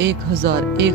1001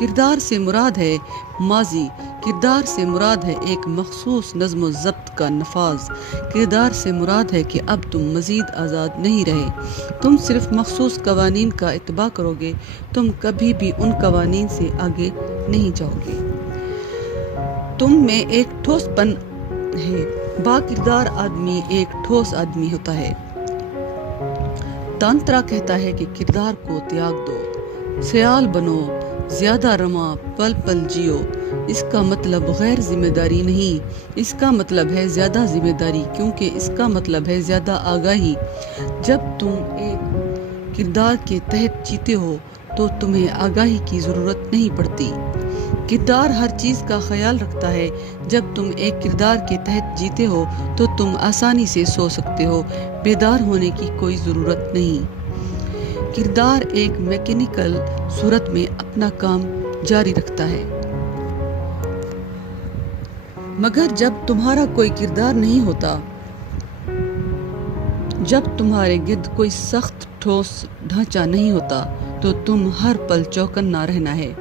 کردار سے مراد ہے ماضی، کردار سے مراد ہے ایک مخصوص نظم و ضبط کا نفاذ، کردار سے مراد ہے کہ اب تم مزید آزاد نہیں رہے، تم صرف مخصوص قوانین کا اتباع کرو گے، تم کبھی بھی ان قوانین سے آگے نہیں جاؤ گے۔ تم میں ایک ٹھوس پن ہے، با کردار آدمی ایک ٹھوس آدمی ہوتا ہے۔ تانترا کہتا ہے کہ کردار کو تیاگ دو، سیال بنو، زیادہ رواں پل پل جیو۔ اس کا مطلب غیر ذمہ داری نہیں، اس کا مطلب ہے زیادہ ذمہ داری، کیونکہ اس کا مطلب ہے زیادہ آگاہی۔ جب تم ایک کردار کے تحت جیتے ہو تو تمہیں آگاہی کی ضرورت نہیں پڑتی۔ کردار ہر چیز کا خیال رکھتا ہے۔ جب تم ایک کردار کے تحت جیتے ہو تو تم آسانی سے سو سکتے ہو، بیدار ہونے کی کوئی ضرورت نہیں۔ کردار ایک میکینیکل صورت میں اپنا کام جاری رکھتا ہے، مگر جب تمہارا کوئی کردار نہیں ہوتا، جب تمہارے گرد کوئی سخت ٹھوس ڈھانچہ نہیں ہوتا تو تم ہر پل چوکنا رہنا ہے۔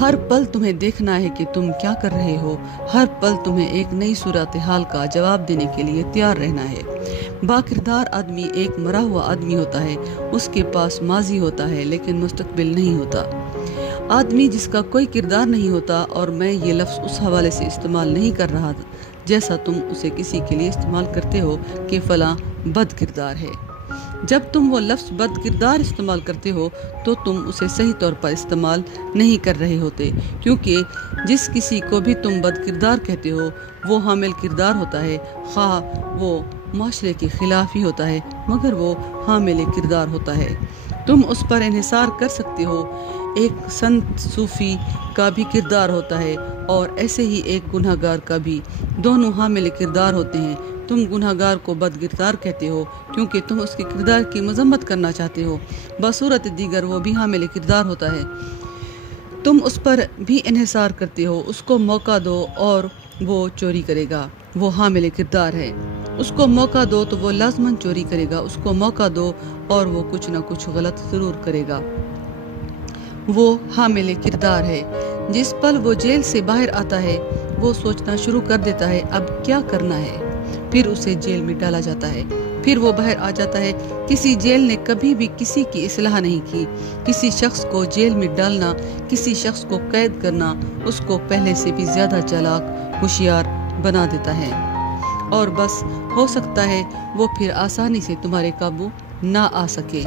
ہر پل تمہیں دیکھنا ہے کہ تم کیا کر رہے ہو، ہر پل تمہیں ایک نئی صورتحال کا جواب دینے کے لیے تیار رہنا ہے۔ با کردار آدمی ایک مرا ہوا آدمی ہوتا ہے، اس کے پاس ماضی ہوتا ہے لیکن مستقبل نہیں ہوتا۔ آدمی جس کا کوئی کردار نہیں ہوتا، اور میں یہ لفظ اس حوالے سے استعمال نہیں کر رہا جیسا تم اسے کسی کے لیے استعمال کرتے ہو کہ فلاں بد کردار ہے۔ جب تم وہ لفظ بد کردار استعمال کرتے ہو تو تم اسے صحیح طور پر استعمال نہیں کر رہے ہوتے، کیونکہ جس کسی کو بھی تم بد کردار کہتے ہو وہ حامل کردار ہوتا ہے، خواہ وہ معاشرے کے خلاف ہی ہوتا ہے، مگر وہ حامل کردار ہوتا ہے۔ تم اس پر انحصار کر سکتے ہو۔ ایک سنت صوفی کا بھی کردار ہوتا ہے اور ایسے ہی ایک گناہ گار کا بھی، دونوں حامل کردار ہوتے ہیں۔ تم گناہ گار کو بد کردار کہتے ہو کیونکہ تم اس کے کردار کی مذمت کرنا چاہتے ہو، بصورت دیگر وہ بھی حامل کردار ہوتا ہے۔ تم اس پر بھی انحصار کرتے ہو، اس کو موقع دو اور وہ چوری کرے گا، وہ حامل کردار ہے۔ اس کو موقع دو تو وہ لازماً چوری کرے گا، اس کو موقع دو اور وہ کچھ نہ کچھ غلط ضرور کرے گا، وہ حامل کردار ہے۔ جس پل وہ جیل سے باہر آتا ہے وہ سوچنا شروع کر دیتا ہے اب کیا کرنا ہے، پھر اسے جیل میں ڈالا جاتا ہے، پھر وہ باہر آ جاتا ہے۔ کسی جیل نے کبھی بھی کسی کی اصلاح نہیں کی۔ کسی شخص کو جیل میں ڈالنا، کسی شخص کو قید کرنا اس کو پہلے سے بھی زیادہ چالاک، ہوشیار بنا دیتا ہے، اور بس ہو سکتا ہے وہ پھر آسانی سے تمہارے قابو نہ آ سکے۔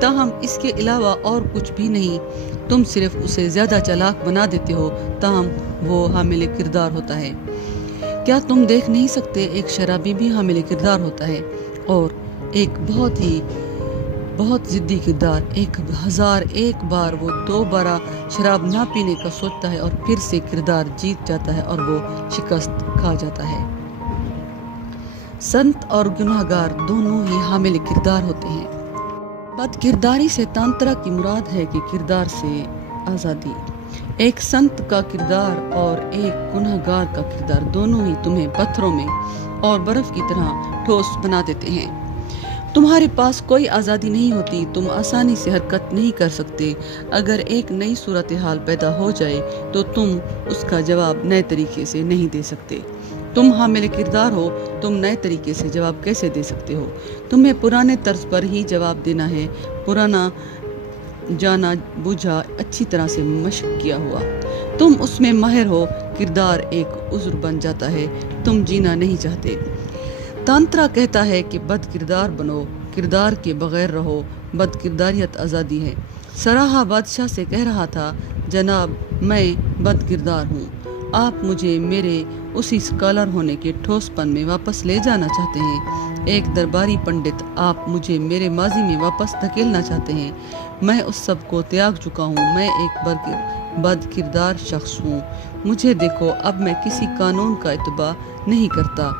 تاہم اس کے علاوہ اور کچھ بھی نہیں، تم صرف اسے زیادہ چالاک بنا دیتے ہو، تاہم وہ حامل کردار ہوتا ہے۔ کیا تم دیکھ نہیں سکتے ایک شرابی بھی حامل کردار ہوتا ہے، اور ایک بہت ضدی کردار، 1001 بار وہ دوبارہ شراب نہ پینے کا سوچتا ہے اور پھر سے کردار جیت جاتا ہے اور وہ شکست کھا جاتا ہے۔ سنت اور گناہ گار دونوں ہی حامل کردار ہوتے ہیں۔ بد کرداری سے تانترا کی مراد ہے کہ کردار سے آزادی۔ ایک سنت کا کردار اور ایک گناہ گار کا کردار دونوں ہی تمہیں پتھروں میں اور برف کی طرح ٹھوس بنا دیتے ہیں۔ تمہارے پاس کوئی آزادی نہیں ہوتی، تم آسانی سے حرکت نہیں کر سکتے۔ اگر ایک نئی صورتحال پیدا ہو جائے تو تم اس کا جواب نئے طریقے سے نہیں دے سکتے۔ تم حامل کردار ہو، تم نئے طریقے سے جواب کیسے دے سکتے ہو؟ تمہیں پرانے طرز پر ہی جواب دینا ہے، پرانا جانا بوجھا اچھی طرح سے مشق کیا ہوا۔ تم اس میں ماہر ہو، کردار ایک عذر بن جاتا ہے، تم جینا نہیں چاہتے۔ تانترا کہتا ہے کہ بد کردار بنو، کردار کے بغیر رہو، بد کرداریت آزادی ہے۔ سراہا بادشاہ سے کہہ رہا تھا، جناب میں بد کردار ہوں، آپ مجھے میرے اسی اسکالر ہونے کے ٹھوس پن میں واپس لے جانا چاہتے ہیں۔ ایک درباری پنڈت، آپ مجھے میرے ماضی میں واپس دھکیلنا چاہتے ہیں۔ میں اس سب کو تیاگ چکا ہوں، میں ایک بد کردار شخص ہوں۔ مجھے دیکھو، اب میں کسی قانون کا اتباع نہیں کرتا،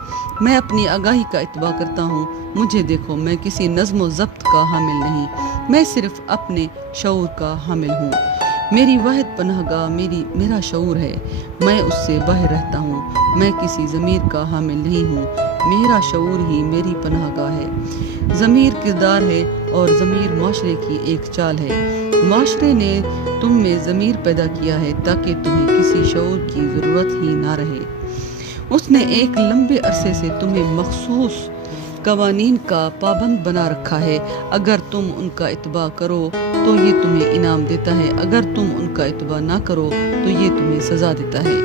میں اپنی آگاہی کا اتباع کرتا ہوں۔ مجھے دیکھو، میں کسی نظم و ضبط کا حامل نہیں، میں صرف اپنے شعور کا حامل ہوں۔ میری واحد پناہ گاہ میرا شعور ہے، میں اس سے باہر رہتا ہوں، میں کسی ضمیر کا حامل نہیں ہوں، میرا شعور ہی میری پناہ گاہ ہے۔ ضمیر کردار ہے اور ضمیر معاشرے کی ایک چال ہے۔ معاشرے نے تم میں ضمیر پیدا کیا ہے تاکہ تمہیں کسی شعور کی ضرورت ہی نہ رہے۔ اس نے ایک لمبے عرصے سے تمہیں مخصوص قوانین کا پابند بنا رکھا ہے۔ اگر تم ان کا اتباع کرو تو یہ تمہیں انعام دیتا ہے، اگر تم ان کا اتباع نہ کرو تو یہ تمہیں سزا دیتا ہے۔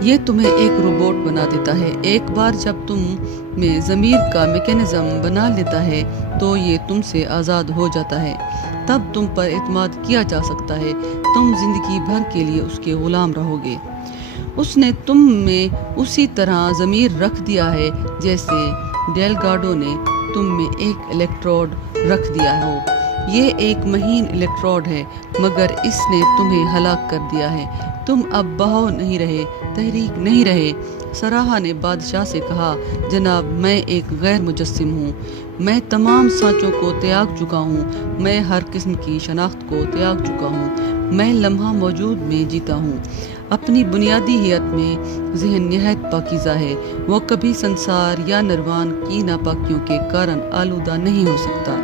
یہ تمہیں ایک روبوٹ بنا دیتا ہے۔ ایک بار جب تم میں ضمیر کا میکینزم بنا لیتا ہے تو یہ تم سے آزاد ہو جاتا ہے۔ تب تم پر اعتماد کیا جا سکتا ہے، تم زندگی بھر کے لیے اس کے غلام رہو گے۔ اس نے تم میں اسی طرح ضمیر رکھ دیا ہے جیسے ڈیلگاڈو نے تم میں ایک الیکٹروڈ رکھ دیا ہو۔ یہ ایک مہین الیکٹروڈ ہے مگر اس نے تمہیں ہلاک کر دیا ہے۔ تم اب بہاؤ نہیں رہے، تحریک نہیں رہے۔ سراہا نے بادشاہ سے کہا، جناب میں ایک غیر مجسم ہوں، میں تمام سانچوں کو تیاگ چکا ہوں، میں ہر قسم کی شناخت کو تیاگ چکا ہوں، میں لمحہ موجود میں جیتا ہوں۔ اپنی بنیادی حیت میں ذہن نہایت پاکیزہ ہے، وہ کبھی سنسار یا نروان کی ناپاکیوں کے کارن آلودہ نہیں ہو سکتا۔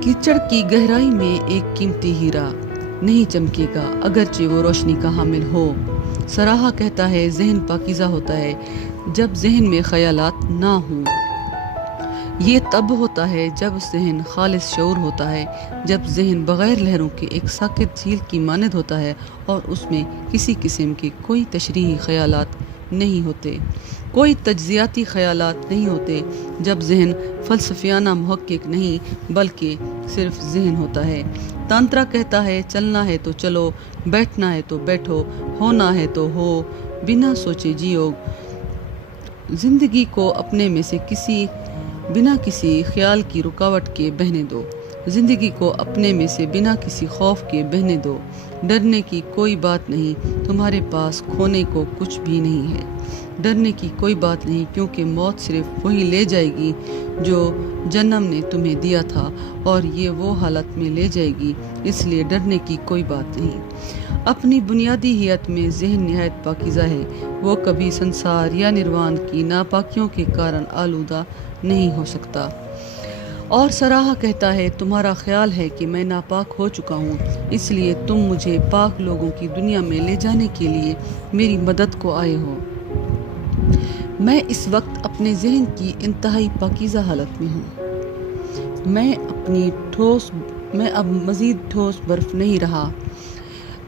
کیچڑ کی گہرائی میں ایک قیمتی ہیرا نہیں چمکے گا اگرچہ وہ روشنی کا حامل ہو۔ سراہا کہتا ہے ذہن پاکیزہ ہوتا ہے جب ذہن میں خیالات نہ ہوں۔ یہ تب ہوتا ہے جب ذہن خالص شعور ہوتا ہے، جب ذہن بغیر لہروں کے ایک ساکت جھیل کی مانند ہوتا ہے اور اس میں کسی قسم کے کوئی تشریحی خیالات نہیں ہوتے، کوئی تجزیاتی خیالات نہیں ہوتے، جب ذہن فلسفیانہ محقق نہیں بلکہ صرف ذہن ہوتا ہے۔ تانترا کہتا ہے چلنا ہے تو چلو، بیٹھنا ہے تو بیٹھو، ہونا ہے تو ہو، بنا سوچے جیو۔ زندگی کو اپنے میں سے بنا کسی خیال کی رکاوٹ کے بہنے دو، زندگی کو اپنے میں سے بنا کسی خوف کے بہنے دو۔ ڈرنے کی کوئی بات نہیں، تمہارے پاس کھونے کو کچھ بھی نہیں ہے۔ ڈرنے کی کوئی بات نہیں کیونکہ موت صرف وہی لے جائے گی جو جنم نے تمہیں دیا تھا اور یہ وہ حالت میں لے جائے گی، اس لیے ڈرنے کی کوئی بات نہیں۔ اپنی بنیادی حیت میں ذہن نہایت پاکیزہ ہے، وہ کبھی سنسار یا نروان کی ناپاکیوں کے کارن آلودہ نہیں ہو سکتا۔ اور سراہا کہتا ہے تمہارا خیال ہے کہ میں ناپاک ہو چکا ہوں، اس لیے تم مجھے پاک لوگوں کی دنیا میں لے جانے کے لیے میری مدد کو آئے ہو۔ میں اس وقت اپنے ذہن کی انتہائی پاکیزہ حالت میں ہوں۔ میں اب مزید ٹھوس برف نہیں رہا۔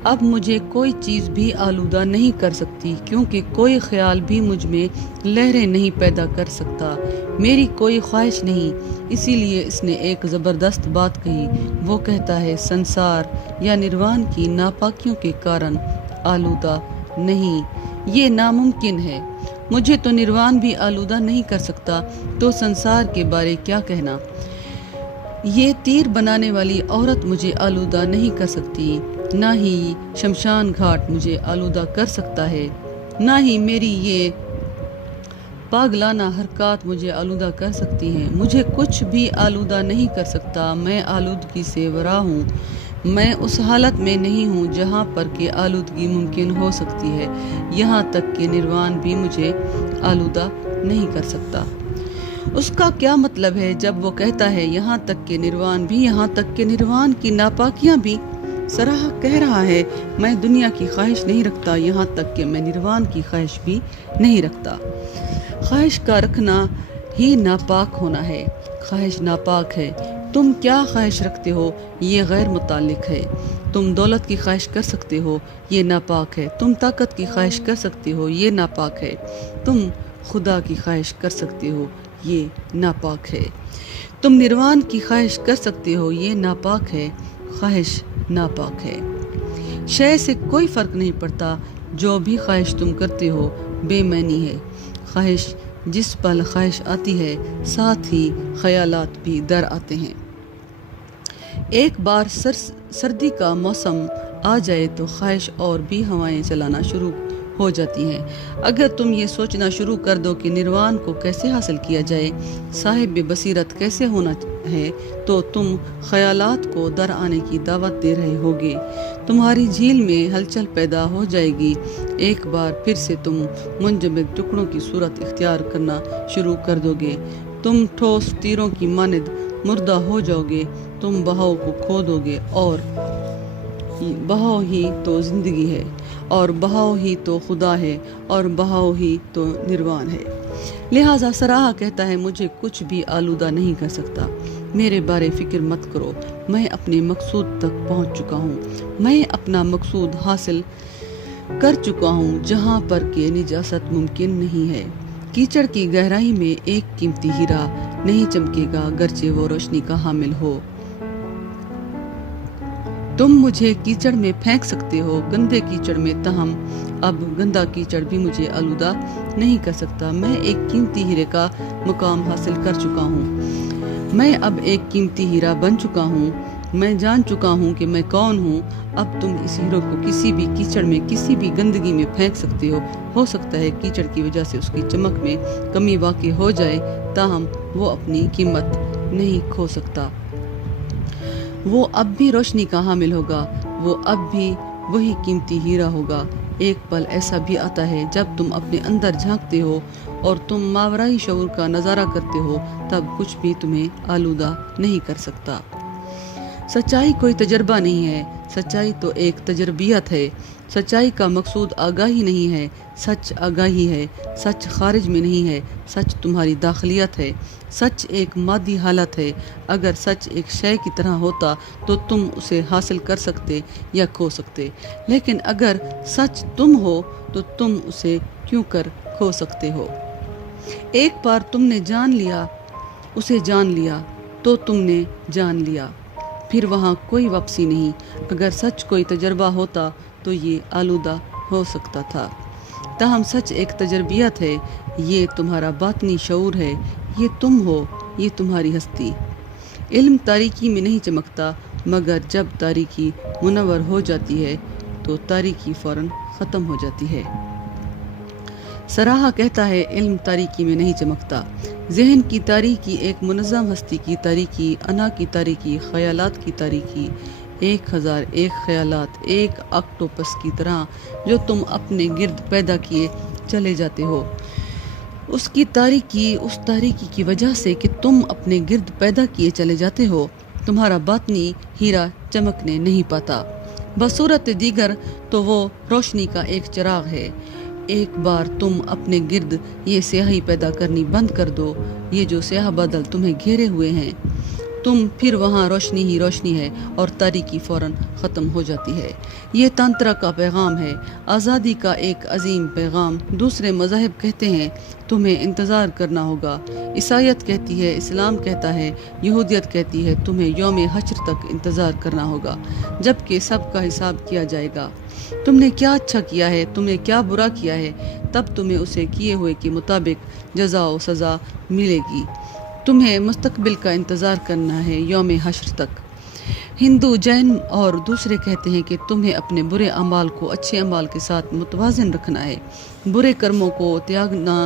اب مجھے کوئی چیز بھی آلودہ نہیں کر سکتی کیونکہ کوئی خیال بھی مجھ میں لہریں نہیں پیدا کر سکتا، میری کوئی خواہش نہیں۔ اسی لیے اس نے ایک زبردست بات کہی، وہ کہتا ہے سنسار یا نروان کی ناپاکیوں کے کارن آلودہ نہیں، یہ ناممکن ہے۔ مجھے تو نروان بھی آلودہ نہیں کر سکتا تو سنسار کے بارے کیا کہنا۔ یہ تیر بنانے والی عورت مجھے آلودہ نہیں کر سکتی، نہ ہی شمشان گھاٹ مجھے آلودہ کر سکتا ہے، نہ ہی میری یہ پاگلانہ حرکات مجھے آلودہ کر سکتی ہیں۔ مجھے کچھ بھی آلودہ نہیں کر سکتا، میں آلودگی سے ورا ہوں۔ میں اس حالت میں نہیں ہوں جہاں پر کہ آلودگی ممکن ہو سکتی ہے، یہاں تک کہ نروان بھی مجھے آلودہ نہیں کر سکتا۔ اس کا کیا مطلب ہے جب وہ کہتا ہے یہاں تک کہ نروان بھی، یہاں تک کہ نروان کی ناپاکیاں بھی؟ سراہا کہہ رہا ہے میں دنیا کی خواہش نہیں رکھتا یہاں تک کہ میں نروان کی خواہش بھی نہیں رکھتا۔ خواہش کا رکھنا ہی ناپاک ہونا ہے۔ خواہش ناپاک ہے۔ تم کیا خواہش رکھتے ہو یہ غیر متعلق ہے۔ تم دولت کی خواہش کر سکتے ہو، یہ ناپاک ہے۔ تم طاقت کی خواہش کر سکتے ہو، یہ ناپاک ہے۔ تم خدا کی خواہش کر سکتے ہو، یہ ناپاک ہے۔ تم نروان کی خواہش کر سکتے ہو، یہ ناپاک ہے۔ خواہش ناپاک ہے۔ شے سے کوئی فرق نہیں پڑتا، جو بھی خواہش تم کرتے ہو بے معنی ہے۔ خواہش جس پل خواہش آتی ہے ساتھ ہی خیالات بھی در آتے ہیں۔ ایک بار سردی کا موسم آ جائے تو خواہش اور بھی ہوائیں چلانا شروع ہو جاتی ہیں۔ اگر تم یہ سوچنا شروع کر دو کہ نروان کو کیسے حاصل کیا جائے، صاحب بصیرت کیسے ہونا ہے، تو تم خیالات کو در آنے کی دعوت دے رہے ہوگے۔ تمہاری جھیل میں ہلچل پیدا ہو جائے گی، ایک بار پھر سے تم منجمد ٹکڑوں کی صورت اختیار کرنا شروع کر دو گے۔ تم ٹھوس تیروں کی مانند مردہ ہو جاؤ گے، تم بہاؤ کو کھو دو گے، اور بہاؤ ہی تو زندگی ہے، اور بہاؤ ہی تو خدا ہے، اور بہاؤ ہی تو نروان ہے۔ لہٰذا سراہا کہتا ہے مجھے کچھ بھی آلودہ نہیں کر سکتا، میرے بارے فکر مت کرو، میں اپنے مقصود تک پہنچ چکا ہوں، میں اپنا مقصود حاصل کر چکا ہوں جہاں پر کہ نجاست ممکن نہیں ہے۔ کیچڑ کی گہرائی میں ایک قیمتی ہیرا نہیں چمکے گا گرچہ وہ روشنی کا حامل ہو۔ تم مجھے کیچڑ میں پھینک سکتے ہو، گندے کیچڑ میں، تاہم اب گندا کیچڑ بھی مجھے آلودہ نہیں کر سکتا۔ میں ایک قیمتی ہیرے کا مقام حاصل کر چکا ہوں، میں اب ایک قیمتی ہیرا بن چکا ہوں، میں جان چکا ہوں کہ میں کون ہوں۔ اب تم اس ہیرے کو کسی بھی کیچڑ میں، کسی بھی گندگی میں پھینک سکتے ہو سکتا ہے کیچڑ کی وجہ سے اس کی چمک میں کمی واقع ہو جائے، تاہم وہ اپنی قیمت نہیں کھو سکتا۔ وہ اب بھی روشنی کا حامل ہوگا، وہ اب بھی وہی قیمتی ہیرا ہوگا۔ ایک پل ایسا بھی آتا ہے جب تم اپنے اندر جھانکتے ہو اور تم ماورائی شعور کا نظارہ کرتے ہو، تب کچھ بھی تمہیں آلودہ نہیں کر سکتا۔ سچائی کوئی تجربہ نہیں ہے، سچائی تو ایک تجربیت ہے۔ سچائی کا مقصود آگاہی نہیں ہے، سچ آگاہی ہے۔ سچ خارج میں نہیں ہے، سچ تمہاری داخلیت ہے۔ سچ ایک مادی حالت ہے۔ اگر سچ ایک شے کی طرح ہوتا تو تم اسے حاصل کر سکتے یا کھو سکتے، لیکن اگر سچ تم ہو تو تم اسے کیوں کر کھو سکتے ہو؟ ایک بار تم نے جان لیا، اسے جان لیا تو تم نے جان لیا، پھر وہاں کوئی واپسی نہیں۔ اگر سچ کوئی تجربہ ہوتا تو یہ آلودہ ہو سکتا تھا، تاہم سچ ایک تجربیت ہے۔ یہ تمہارا باطنی شعور ہے، یہ تم ہو، یہ تمہاری ہستی۔ علم تاریکی میں نہیں چمکتا، مگر جب تاریکی منور ہو جاتی ہے تو تاریکی فوراً ختم ہو جاتی ہے۔ سراہا کہتا ہے علم تاریکی میں نہیں چمکتا۔ ذہن کی تاریکی، ایک منظم ہستی کی تاریکی، انا کی تاریکی، خیالات کی تاریکی، 1001 خیالات ایک آکٹوپس کی طرح جو تم اپنے گرد پیدا کیے چلے جاتے ہو۔ اس کی تاریکی، اس تاریکی کی وجہ سے کہ تم اپنے گرد پیدا کیے چلے جاتے ہو، تمہارا باطنی ہیرا چمکنے نہیں پاتا۔ بصورت دیگر تو وہ روشنی کا ایک چراغ ہے۔ ایک بار تم اپنے گرد یہ سیاہی پیدا کرنی بند کر دو، یہ جو سیاہ بادل تمہیں گھیرے ہوئے ہیں، تم پھر وہاں روشنی ہی روشنی ہے اور تاریکی فوراً ختم ہو جاتی ہے۔ یہ تانترا کا پیغام ہے، آزادی کا ایک عظیم پیغام۔ دوسرے مذاہب کہتے ہیں تمہیں انتظار کرنا ہوگا، عیسائیت کہتی ہے، اسلام کہتا ہے، یہودیت کہتی ہے تمہیں یوم حشر تک انتظار کرنا ہوگا، جبکہ سب کا حساب کیا جائے گا۔ تم نے کیا اچھا کیا ہے، تم نے کیا برا کیا ہے، تب تمہیں اسے کیے ہوئے کے مطابق جزا و سزا ملے گی۔ تمہیں مستقبل کا انتظار کرنا ہے، یوم حشر تک۔ ہندو، جین اور دوسرے کہتے ہیں کہ تمہیں اپنے برے اعمال کو اچھے اعمال کے ساتھ متوازن رکھنا ہے، برے کرموں کو تیاگنا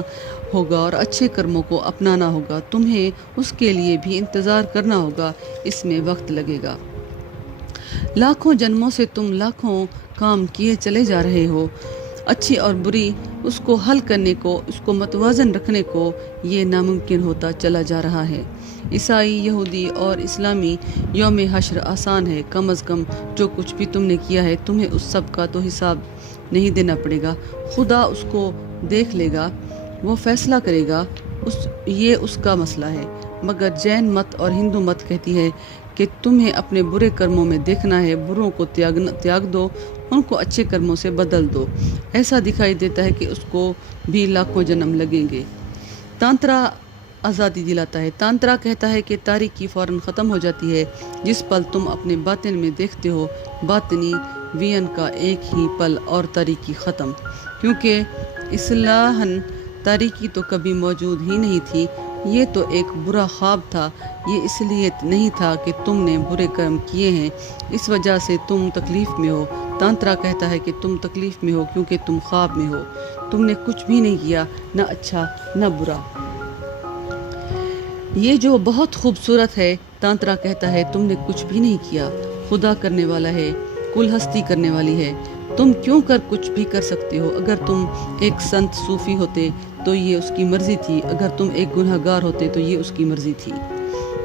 ہوگا اور اچھے کرموں کو اپنانا ہوگا۔ تمہیں اس کے لیے بھی انتظار کرنا ہوگا، اس میں وقت لگے گا۔ لاکھوں جنموں سے تم لاکھوں کام کیے چلے جا رہے ہو، اچھی اور بری اس کو حل کرنے کو، اس کو متوازن رکھنے کو، یہ ناممکن ہوتا چلا جا رہا ہے۔ عیسائی، یہودی اور اسلامی یوم حشر آسان ہے، کم از کم جو کچھ بھی تم نے کیا ہے تمہیں اس سب کا تو حساب نہیں دینا پڑے گا، خدا اس کو دیکھ لے گا، وہ فیصلہ کرے گا، یہ اس کا مسئلہ ہے۔ مگر جین مت اور ہندو مت کہتی ہے کہ تمہیں اپنے برے کرموں میں دیکھنا ہے، بروں کو تیاگ دو، ان کو اچھے کرموں سے بدل دو۔ ایسا دکھائی دیتا ہے کہ اس کو بھی لاکھوں جنم لگیں گے۔ تانترا آزادی دلاتا ہے۔ تانترا کہتا ہے کہ تاریکی فوراً ختم ہو جاتی ہے جس پل تم اپنے باطن میں دیکھتے ہو، باطنی وین کا ایک ہی پل اور تاریکی ختم، کیونکہ اصلاً تاریکی تو کبھی موجود ہی نہیں تھی، یہ تو ایک برا خواب تھا، یہ اس لیے نہیں تھا کہ تم نے برے کرم کیے ہیں، اس وجہ سے تم تکلیف میں ہو۔ تانترا کہتا ہے کہ تم تکلیف میں ہو کیونکہ تم خواب میں ہو، تم نے کچھ بھی نہیں کیا، نہ اچھا نہ برا۔ یہ جو بہت خوبصورت ہے، تانترا کہتا ہے تم نے کچھ بھی نہیں کیا، خدا کرنے والا ہے، کل ہستی کرنے والی ہے، تم کیوں کر کچھ بھی کر سکتے ہو۔ اگر تم ایک سنت صوفی ہوتے تو یہ اس کی مرضی تھی، اگر تم ایک گنہگار ہوتے تو یہ اس کی مرضی تھی۔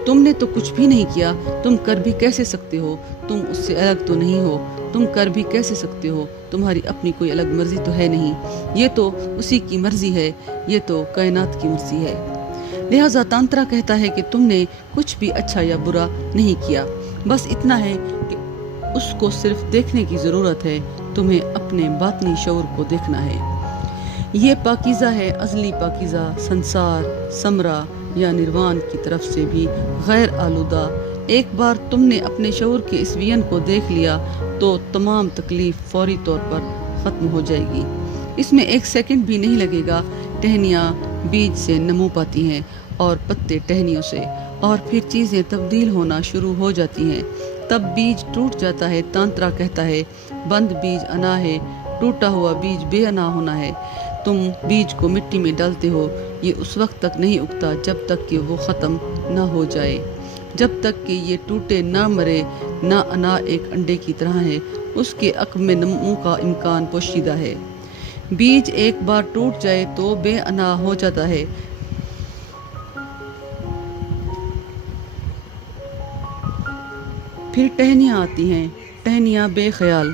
تم نے تو کچھ بھی نہیں کیا، تم کر بھی کیسے سکتے ہو؟ تم اس سے الگ تو نہیں ہو، تم کر بھی کیسے سکتے ہو؟ تمہاری اپنی کوئی الگ مرضی تو ہے نہیں، یہ تو اسی کی مرضی ہے، یہ تو کائنات کی مرضی ہے۔ لہٰذا تانترا کہتا ہے کہ تم نے کچھ بھی اچھا یا برا نہیں کیا، بس اتنا ہے کہ اس کو صرف دیکھنے کی ضرورت ہے، تمہیں اپنے باطنی شعور کو دیکھنا ہے۔ یہ پاکیزہ ہے، ازلی پاکیزہ، سنسار، سمرا یا نروان کی طرف سے بھی غیر آلودہ۔ ایک بار تم نے اپنے شعور کے اس وین کو دیکھ لیا تو تمام تکلیف فوری طور پر ختم ہو جائے گی، اس میں ایک سیکنڈ بھی نہیں لگے گا۔ ٹہنیاں بیج سے نمو پاتی ہیں اور پتے ٹہنیوں سے، اور پھر چیزیں تبدیل ہونا شروع ہو جاتی ہیں، تب بیج ٹوٹ جاتا ہے۔ تانترا کہتا ہے بند بیج انا ہے، ٹوٹا ہوا بیج بے انا ہونا ہے۔ تم بیج کو مٹی میں ڈالتے ہو، یہ اس وقت تک نہیں اگتا جب تک کہ وہ ختم نہ ہو جائے، جب تک کہ یہ ٹوٹے نہ مرے نہ۔ انا ایک انڈے کی طرح ہے، اس کے عقب میں نمو کا امکان پوشیدہ ہے۔ بیج ایک بار ٹوٹ جائے تو بے انا ہو جاتا ہے۔ پھر ٹہنیاں آتی ہیں، ٹہنیاں بے خیال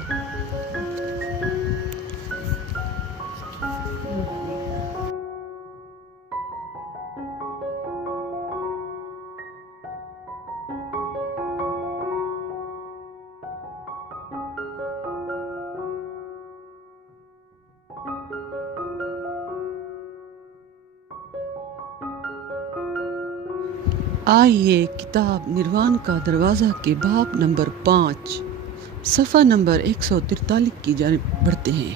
آئیے کتاب نروان کا دروازہ کے باب نمبر 5 صفحہ نمبر 143 کی جانب بڑھتے ہیں۔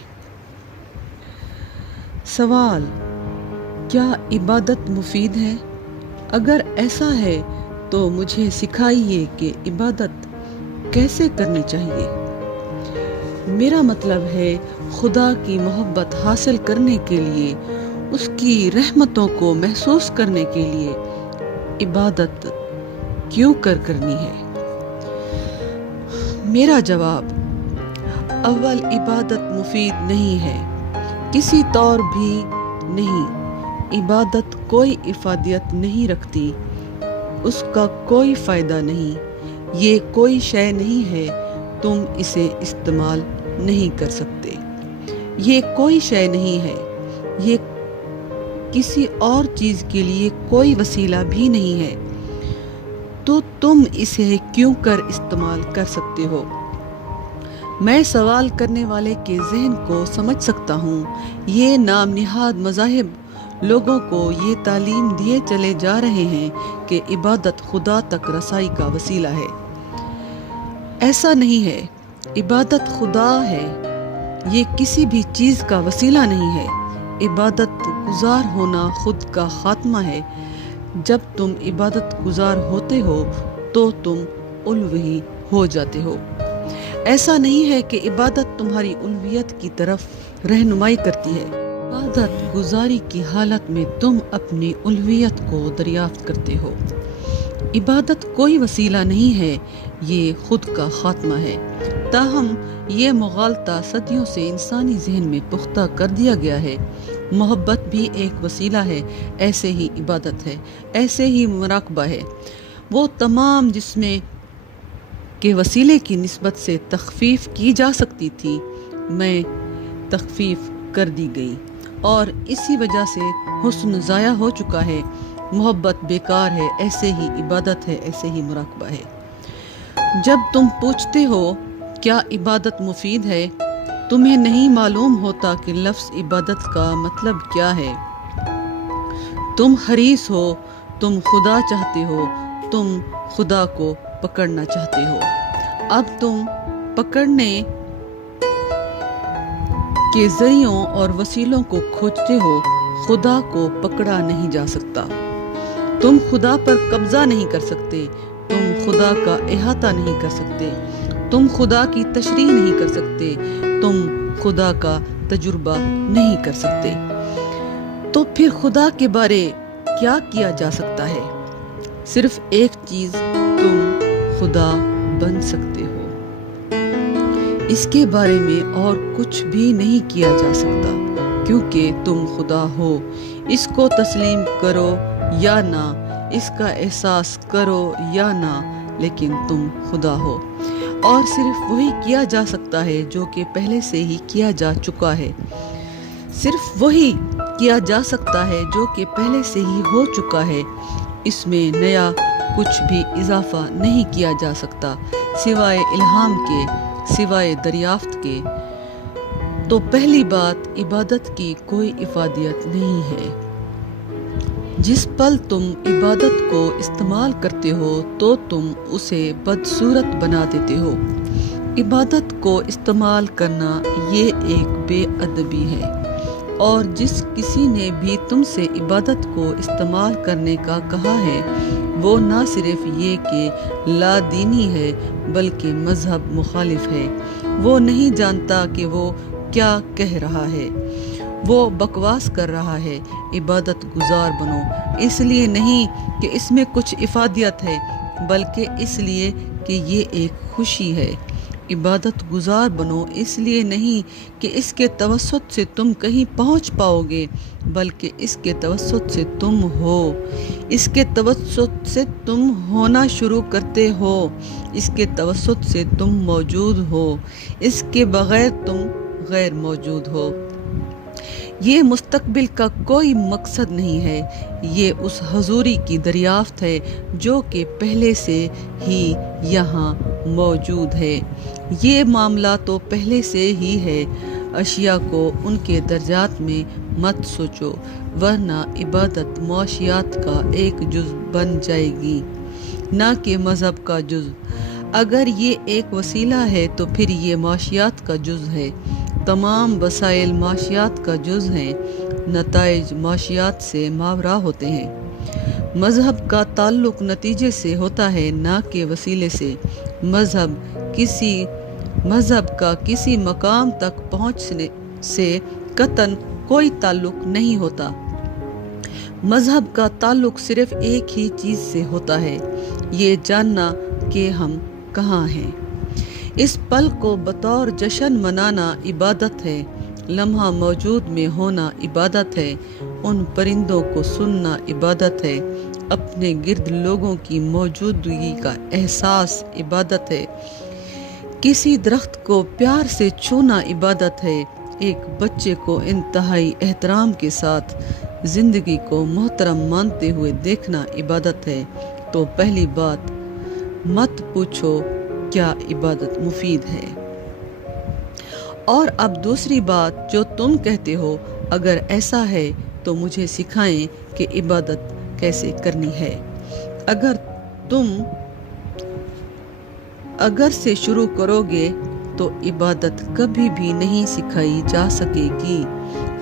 سوال: کیا عبادت مفید ہے؟ اگر ایسا ہے تو مجھے سکھائیے کہ عبادت کیسے کرنی چاہیے۔ میرا مطلب ہے خدا کی محبت حاصل کرنے کے لیے، اس کی رحمتوں کو محسوس کرنے کے لیے عبادت کیوں کرنی ہے؟ میرا جواب: اول، عبادت مفید نہیں ہے، کسی طور بھی نہیں۔ عبادت کوئی افادیت نہیں رکھتی، اس کا کوئی فائدہ نہیں، یہ کوئی شے نہیں ہے، تم اسے استعمال نہیں کر سکتے۔ یہ کوئی شے نہیں ہے، یہ کسی اور چیز کے لیے کوئی وسیلہ بھی نہیں ہے، تو تم اسے کیوں کر استعمال کر سکتے ہو؟ میں سوال کرنے والے کے ذہن کو سمجھ سکتا ہوں۔ یہ نام نہاد مذاہب لوگوں کو یہ تعلیم دیے چلے جا رہے ہیں کہ عبادت خدا تک رسائی کا وسیلہ ہے۔ ایسا نہیں ہے، عبادت خدا ہے، یہ کسی بھی چیز کا وسیلہ نہیں ہے۔ عبادت گزار ہونا خود کا خاتمہ ہے۔ جب تم عبادت گزار ہوتے ہو تو تم الوہی ہو جاتے ہو۔ ایسا نہیں ہے کہ عبادت تمہاری الوہیت کی طرف رہنمائی کرتی ہے۔ عبادت گزاری کی حالت میں تم اپنی الوہیت کو دریافت کرتے ہو۔ عبادت کوئی وسیلہ نہیں ہے، یہ خود کا خاتمہ ہے۔ تاہم یہ مغالطہ صدیوں سے انسانی ذہن میں پختہ کر دیا گیا ہے۔ محبت بھی ایک وسیلہ ہے، ایسے ہی عبادت ہے، ایسے ہی مراقبہ ہے۔ وہ تمام جس میں کے وسیلے کی نسبت سے تخفیف کی جا سکتی تھی، میں تخفیف کر دی گئی، اور اسی وجہ سے حسن ضائع ہو چکا ہے۔ محبت بیکار ہے، ایسے ہی عبادت ہے، ایسے ہی مراقبہ ہے۔ جب تم پوچھتے ہو کیا عبادت مفید ہے، تمہیں نہیں معلوم ہوتا کہ لفظ عبادت کا مطلب کیا ہے۔ تم حریص ہو، تم خدا چاہتے ہو، تم خدا کو پکڑنا چاہتے ہو۔ اب تم پکڑنے کے ذریعوں اور وسیلوں کو کھوجتے ہو، خدا کو پکڑا نہیں جا سکتا۔ تم خدا پر قبضہ نہیں کر سکتے، تم خدا کا احاطہ نہیں کر سکتے، تم خدا کی تشریح نہیں کر سکتے، تم خدا کا تجربہ نہیں کر سکتے۔ تو پھر خدا کے بارے کیا کیا جا سکتا ہے؟ صرف ایک چیز، تم خدا بن سکتے ہو۔ اس کے بارے میں اور کچھ بھی نہیں کیا جا سکتا، کیونکہ تم خدا ہو۔ اس کو تسلیم کرو یا نہ، اس کا احساس کرو یا نہ، لیکن تم خدا ہو، اور صرف وہی کیا جا سکتا ہے جو کہ پہلے سے ہی کیا جا چکا ہے، صرف وہی کیا جا سکتا ہے جو کہ پہلے سے ہی ہو چکا ہے، اس میں نیا کچھ بھی اضافہ نہیں کیا جا سکتا سوائے الہام کے، سوائے دریافت کے۔ تو پہلی بات، عبادت کی کوئی افادیت نہیں ہے۔ جس پل تم عبادت کو استعمال کرتے ہو تو تم اسے بدصورت بنا دیتے ہو۔ عبادت کو استعمال کرنا یہ ایک بے ادبی ہے، اور جس کسی نے بھی تم سے عبادت کو استعمال کرنے کا کہا ہے وہ نہ صرف یہ کہ لا دینی ہے بلکہ مذہب مخالف ہے۔ وہ نہیں جانتا کہ وہ کیا کہہ رہا ہے، وہ بکواس کر رہا ہے۔ عبادت گزار بنو، اس لیے نہیں کہ اس میں کچھ افادیت ہے بلکہ اس لیے کہ یہ ایک خوشی ہے۔ عبادت گزار بنو اس لیے نہیں کہ اس کے توسط سے تم کہیں پہنچ پاؤ گے بلکہ اس کے توسط سے تم ہو، اس کے توسط سے تم ہونا شروع کرتے ہو، اس کے توسط سے تم موجود ہو، اس کے بغیر تم غیر موجود ہو۔ یہ مستقبل کا کوئی مقصد نہیں ہے، یہ اس حضوری کی دریافت ہے جو کہ پہلے سے ہی یہاں موجود ہے۔ یہ معاملہ تو پہلے سے ہی ہے۔ اشیاء کو ان کے درجات میں مت سوچو، ورنہ عبادت معاشیات کا ایک جز بن جائے گی، نہ کہ مذہب کا جز۔ اگر یہ ایک وسیلہ ہے تو پھر یہ معاشیات کا جز ہے۔ تمام وسائل معاشیات کا جز ہیں، نتائج معاشیات سے ماورا ہوتے ہیں۔ مذہب کا تعلق نتیجے سے ہوتا ہے، نہ کہ وسیلے سے۔ مذہب کا کسی مقام تک پہنچنے سے قطعاً کوئی تعلق نہیں ہوتا۔ مذہب کا تعلق صرف ایک ہی چیز سے ہوتا ہے، یہ جاننا کہ ہم کہاں ہیں۔ اس پل کو بطور جشن منانا عبادت ہے، لمحہ موجود میں ہونا عبادت ہے، ان پرندوں کو سننا عبادت ہے، اپنے گرد لوگوں کی موجودگی کا احساس عبادت ہے، کسی درخت کو پیار سے چھونا عبادت ہے، ایک بچے کو انتہائی احترام کے ساتھ زندگی کو محترم مانتے ہوئے دیکھنا عبادت ہے۔ تو پہلی بات، مت پوچھو کیا عبادت مفید ہے؟ اور اب دوسری بات جو تم کہتے ہو، اگر ایسا ہے تو مجھے سکھائیں کہ عبادت کیسے کرنی ہے۔ اگر سے شروع کرو گے تو عبادت کبھی بھی نہیں سکھائی جا سکے گی۔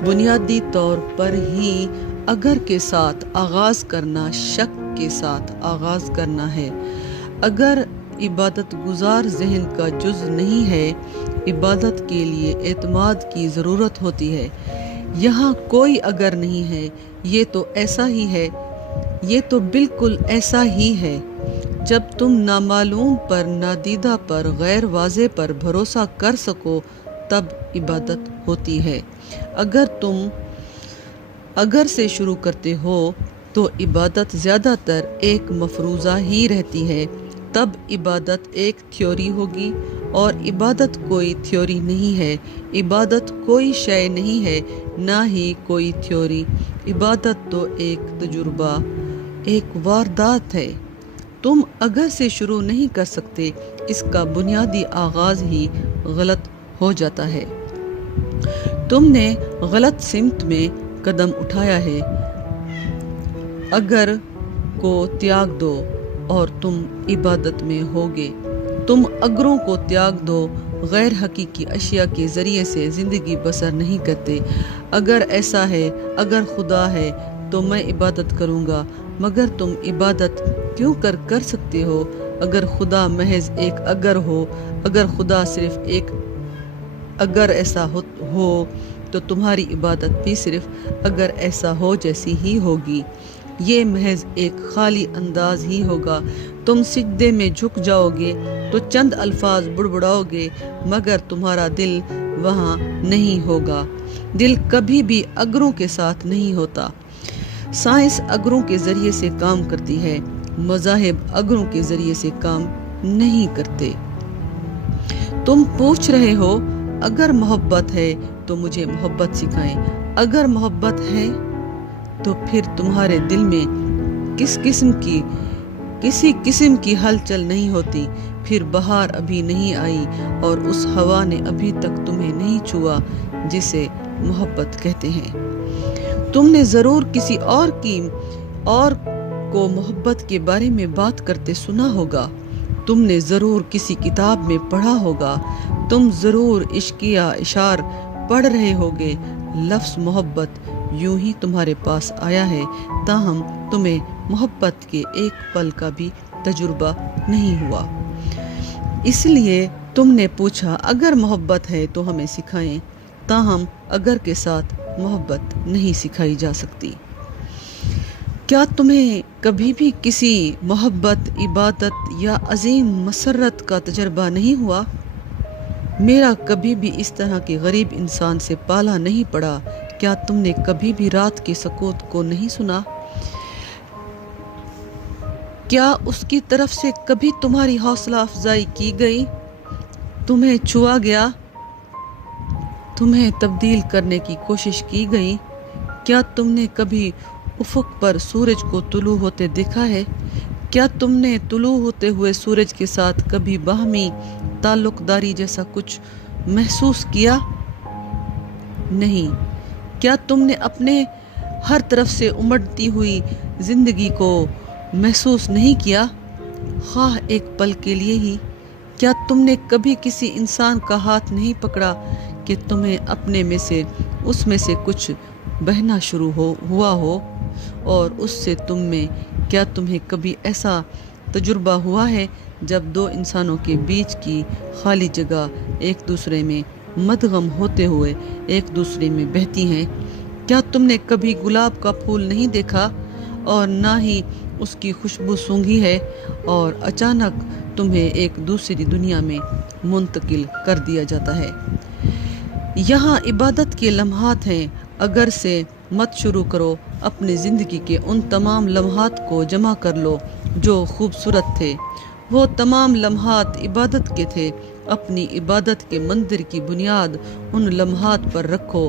بنیادی طور پر ہی اگر کے ساتھ آغاز کرنا شک کے ساتھ آغاز کرنا ہے۔ اگر عبادت گزار ذہن کا جز نہیں ہے، عبادت کے لیے اعتماد کی ضرورت ہوتی ہے۔ یہاں کوئی اگر نہیں ہے، یہ تو ایسا ہی ہے، یہ تو بالکل ایسا ہی ہے۔ جب تم نامعلوم پر، نادیدہ پر، غیر واضح پر بھروسہ کر سکو تب عبادت ہوتی ہے۔ اگر تم اگر سے شروع کرتے ہو تو عبادت زیادہ تر ایک مفروضہ ہی رہتی ہے، تب عبادت ایک تھیوری ہوگی، اور عبادت کوئی تھیوری نہیں ہے، عبادت کوئی شے نہیں ہے، نہ ہی کوئی تھیوری۔ عبادت تو ایک تجربہ، ایک واردات ہے۔ تم اگر سے شروع نہیں کر سکتے، اس کا بنیادی آغاز ہی غلط ہو جاتا ہے۔ تم نے غلط سمت میں قدم اٹھایا ہے۔ اگر کو تیاگ دو اور تم عبادت میں ہوگے۔ تم اگروں کو تیاگ دو، غیر حقیقی اشیاء کے ذریعے سے زندگی بسر نہیں کرتے۔ اگر ایسا ہے، اگر خدا ہے تو میں عبادت کروں گا، مگر تم عبادت کیوں کر سکتے ہو؟ اگر خدا محض ایک اگر ہو، اگر خدا صرف ایک اگر ایسا ہو تو تمہاری عبادت بھی صرف اگر ایسا ہو جیسی ہی ہوگی۔ یہ محض ایک خالی انداز ہی ہوگا۔ تم سجدے میں جھک جاؤ گے تو چند الفاظ بڑبڑاؤ گے، مگر تمہارا دل وہاں نہیں ہوگا۔ دل کبھی بھی اگروں کے ساتھ نہیں ہوتا۔ سائنس اگروں کے ذریعے سے کام کرتی ہے، مذاہب اگروں کے ذریعے سے کام نہیں کرتے۔ تم پوچھ رہے ہو اگر محبت ہے تو مجھے محبت سکھائیں۔ اگر محبت ہے تو پھر تمہارے دل میں کسی قسم کی ہلچل نہیں ہوتی، پھر بہار ابھی نہیں آئی اور اس ہوا نے ابھی تک تمہیں نہیں چھوا جسے محبت کہتے ہیں۔ تم نے ضرور کسی اور کو محبت کے بارے میں بات کرتے سنا ہوگا، تم نے ضرور کسی کتاب میں پڑھا ہوگا، تم ضرور عشقیہ اشعار پڑھ رہے ہوگے۔ لفظ محبت یوں ہی تمہارے پاس آیا ہے، تاہم تمہیں محبت کے ایک پل کا بھی تجربہ نہیں ہوا، اس لیے تم نے پوچھا اگر محبت ہے تو ہمیں سکھائیں، تاہم اگر کے ساتھ محبت نہیں سکھائی جا سکتی۔ کیا تمہیں کبھی بھی کسی محبت، عبادت یا عظیم مسرت کا تجربہ نہیں ہوا؟ میرا کبھی بھی اس طرح کے غریب انسان سے پالا نہیں پڑا۔ کیا تم نے کبھی بھی رات کے سکوت کو نہیں سنا؟ کیا اس کی طرف سے کبھی تمہاری حوصلہ افزائی کی گئی، تمہیں چھوا گیا، تمہیں تبدیل کرنے کی کوشش کی گئی؟ کیا تم نے کبھی افق پر سورج کو طلوع ہوتے دیکھا ہے؟ کیا تم نے طلوع ہوتے ہوئے سورج کے ساتھ کبھی باہمی تعلق داری جیسا کچھ محسوس کیا؟ نہیں۔ کیا تم نے اپنے ہر طرف سے امڑتی ہوئی زندگی کو محسوس نہیں کیا، خواہ ایک پل کے لیے ہی؟ کیا تم نے کبھی کسی انسان کا ہاتھ نہیں پکڑا کہ تمہیں اپنے میں سے اس میں سے کچھ بہنا شروع ہوا ہو، اور اس سے کیا تمہیں کبھی ایسا تجربہ ہوا ہے جب دو انسانوں کے بیچ کی خالی جگہ ایک دوسرے میں مدغم ہوتے ہوئے ایک دوسرے میں بہتی ہیں؟ کیا تم نے کبھی گلاب کا پھول نہیں دیکھا اور نہ ہی اس کی خوشبو سونگھی ہے، اور اچانک تمہیں ایک دوسری دنیا میں منتقل کر دیا جاتا ہے؟ یہاں عبادت کے لمحات ہیں، اگر سے مت شروع کرو، اپنی زندگی کے ان تمام لمحات کو جمع کر لو جو خوبصورت تھے۔ وہ تمام لمحات عبادت کے تھے، اپنی عبادت کے مندر کی بنیاد ان لمحات پر رکھو،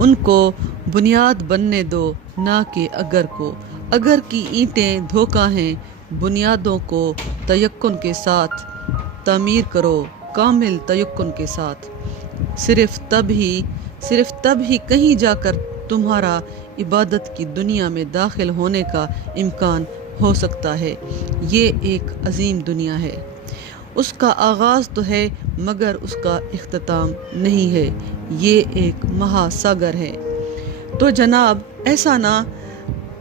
ان کو بنیاد بننے دو، نہ کہ اگر کو۔ اگر کی اینٹیں دھوکہ ہیں، بنیادوں کو تیقن کے ساتھ تعمیر کرو، کامل تیقن کے ساتھ۔ صرف تب ہی کہیں جا کر تمہارا عبادت کی دنیا میں داخل ہونے کا امکان ہو سکتا ہے۔ یہ ایک عظیم دنیا ہے، اس کا آغاز تو ہے مگر اس کا اختتام نہیں ہے، یہ ایک مہا ساگر ہے۔ تو جناب ایسا نہ